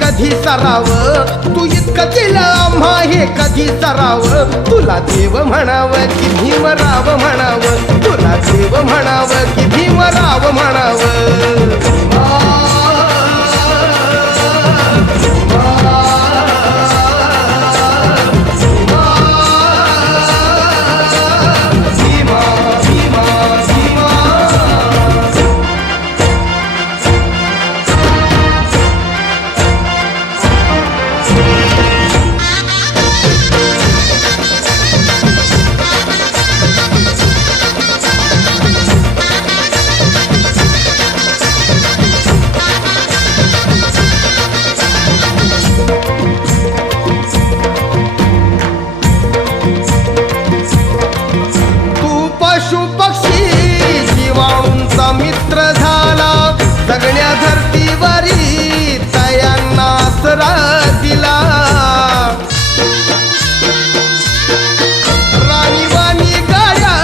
कधी सराव, तू इतकं केलं आम्हा हे कधी सराव. तुला देव म्हणाव की भीमराव म्हणाव, तुला देव म्हणाव की भीमराव म्हणाव. पशु पक्षी जीवाणूंचा मित्र झाला, सगळ्या धरतीवरी तयांना आसरा दिला. राणीवाणी गाड्या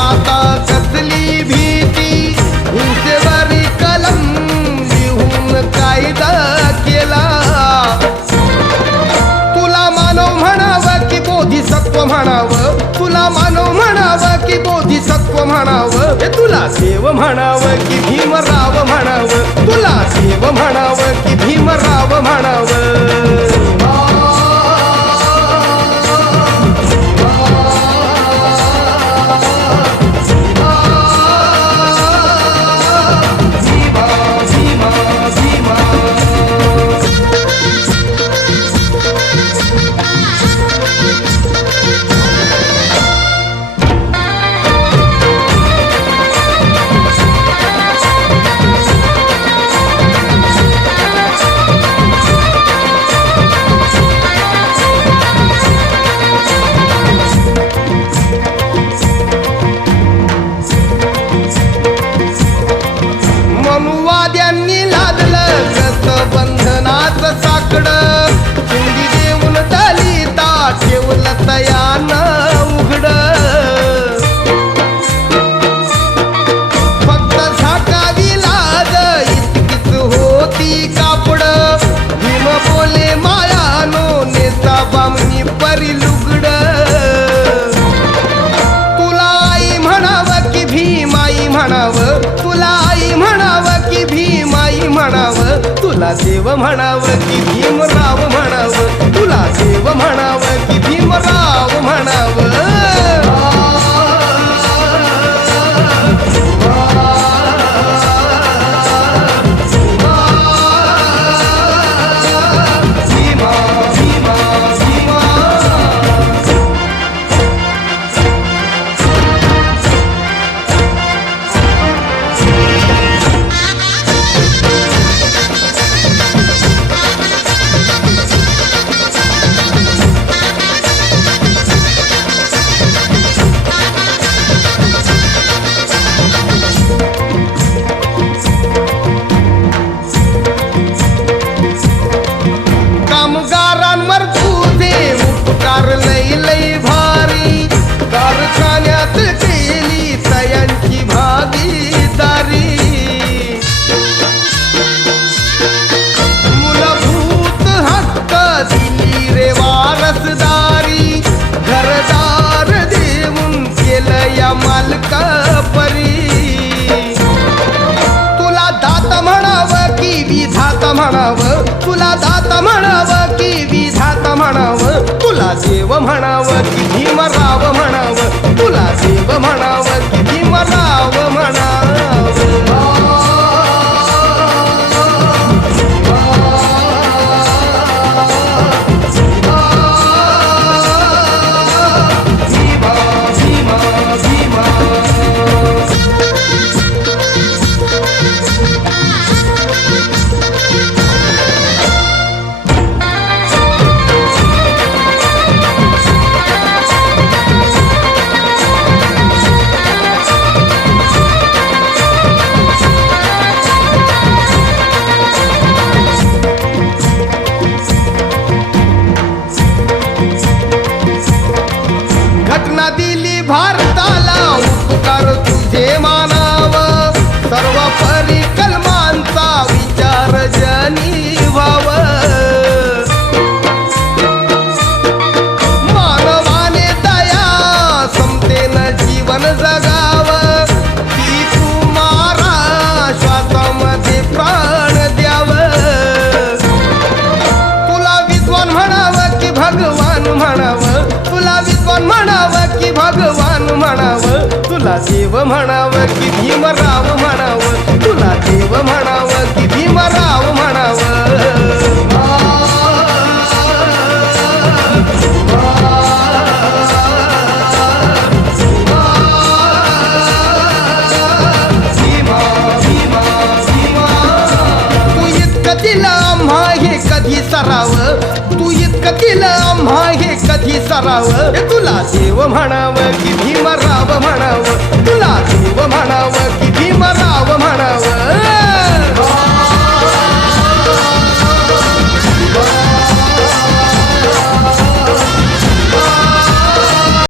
आता कसली भीती, हिंसेवरी कलम लिहून कायदा केला. तुला मानव म्हणावं की बोधिसत्व म्हणावं, तुला मानव म्हणावं की बोधिसत्व म्हणावं. तुला देव म्हणावं की भीमराव म्हणावं, तुला देव म्हणावं की भीमराव म्हणावं. मनुवाद्यांनी लादलं कसं बंधनाचं साकडं, चिंदी देऊन दलिता ठेवलं तयानं उघडं. फक्त झाकावी लाज इतकीच होती कापडं, भीम बोले मायानो नेता बामणी परी लुगडं. तुला आई म्हणावं की भीमाई म्हणावं, तुला आई म्हणावं की भीमाई म्हणावं. तुला देव म्हणावं की भीमराव म्हणावं, तुला देव म्हणावं की भीमराव म्हणावं. कामगारांवर तुझे उपकार लई लई भारी, कारखान्यात केली तयांची भागीदारी. मूलभूत हक्क दिली रे वारसदारी, घरदार देऊन केलं या मालका परी. तुला दात म्हणावं की विधाता म्हणावं, तुला दात म्हणावं की विधाता म्हणावं. तुला देव म्हणावं की भीमराव म्हणावं, तुला देव म्हणावं की भीमराव म्हणावं. देव म्हणावं की भीमराव म्हणावं तुला देव म्हणावं की भीमराव म्हणावं तू इतकं दिलं आम्हा हे कधी सराव तू इतकं दिलं आम्हा हे कधी सराव तुला देव म्हणावं की भीमराव म्हणावं तुला देव म्हणावं